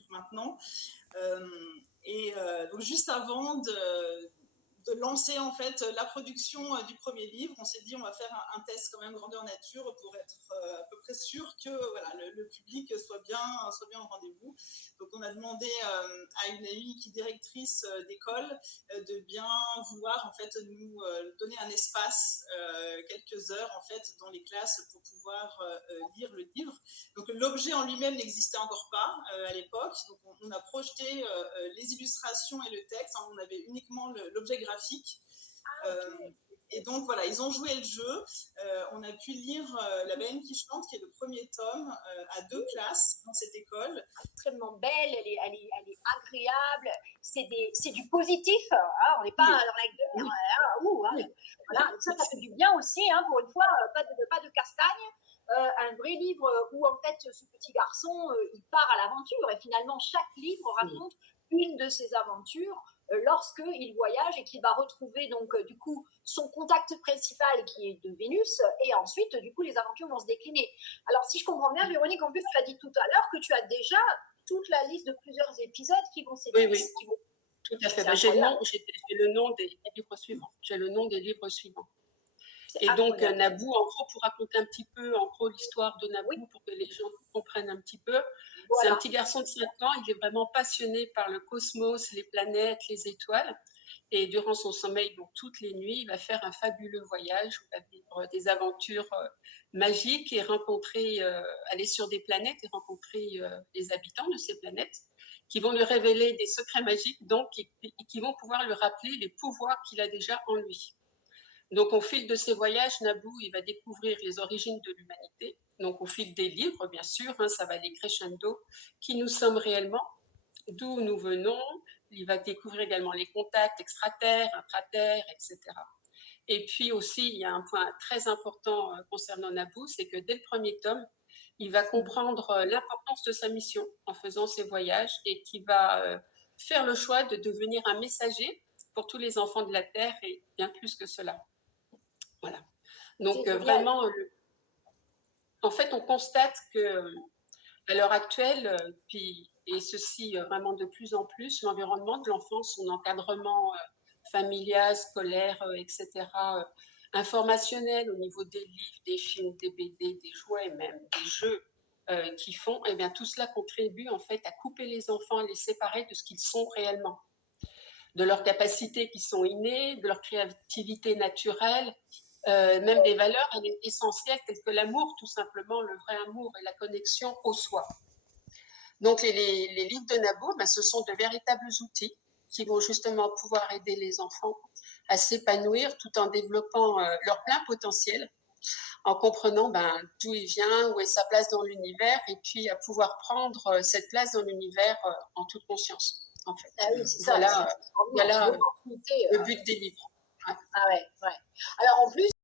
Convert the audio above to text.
livre maintenant. Donc juste avant de lancer en fait la production du premier livre, on s'est dit on va faire un test quand même grandeur nature pour être à peu près sûr que voilà, le public soit bien au rendez-vous. Donc on a demandé à une amie qui est directrice d'école de bien vouloir en fait nous donner un espace, quelques heures en fait dans les classes pour pouvoir lire le livre. Donc l'objet en lui-même n'existait encore pas à l'époque, donc on a projeté les illustrations et le texte, on avait uniquement l'objet graphique. Et donc voilà, ils ont joué le jeu. On a pu lire La baleine qui chante, qui est le premier tome, à 2 classes dans cette école. Extrêmement belle, elle est agréable, c'est du positif, hein, on n'est pas dans la guerre, voilà, donc ça fait du bien aussi, hein, pour une fois, pas de castagne. Un vrai livre où en fait ce petit garçon il part à l'aventure et finalement chaque livre raconte une de ses aventures lorsqu'il voyage et qu'il va retrouver donc du coup son contact principal qui est de Vénus et ensuite du coup les aventures vont se décliner. Alors si je comprends bien Véronique, en plus tu as dit tout à l'heure que tu as déjà toute la liste de plusieurs épisodes qui vont s'écrire. Oui, tout à fait. J'ai le nom des livres suivants. J'ai le nom des livres suivants. Et donc, Naboo, en gros, pour raconter un petit peu, l'histoire de Naboo, pour que les gens comprennent un petit peu, c'est un petit garçon de 5 ans, il est vraiment passionné par le cosmos, les planètes, les étoiles. Et durant son sommeil, donc toutes les nuits, il va faire un fabuleux voyage où il va vivre des aventures magiques et aller sur des planètes et rencontrer les habitants de ces planètes qui vont lui révéler des secrets magiques, donc, et qui vont pouvoir lui rappeler les pouvoirs qu'il a déjà en lui. Donc, au fil de ces voyages, Naboo, il va découvrir les origines de l'humanité. Donc, au fil des livres, bien sûr, ça va aller crescendo, qui nous sommes réellement, d'où nous venons. Il va découvrir également les contacts extraterres, intraterres, etc. Et puis aussi, il y a un point très important concernant Naboo, c'est que dès le premier tome, il va comprendre l'importance de sa mission en faisant ses voyages et qui va faire le choix de devenir un messager pour tous les enfants de la Terre et bien plus que cela. Voilà. Donc vraiment, en fait, on constate que à l'heure actuelle, et ceci vraiment de plus en plus, l'environnement de l'enfant, son encadrement familial, scolaire, etc., informationnel au niveau des livres, des films, des BD, des jouets, même des jeux qu'ils font, et bien tout cela contribue en fait à couper les enfants, à les séparer de ce qu'ils sont réellement, de leurs capacités qui sont innées, de leur créativité naturelle, même des valeurs essentielles telles que l'amour, tout simplement, le vrai amour et la connexion au soi. Donc les livres de Naboo, ce sont de véritables outils qui vont justement pouvoir aider les enfants à s'épanouir tout en développant leur plein potentiel, en comprenant d'où il vient, où est sa place dans l'univers, et puis à pouvoir prendre cette place dans l'univers en toute conscience, en fait. Ah oui, c'est ça. Voilà le but des livres. Ouais. Ah ouais. Alors en plus,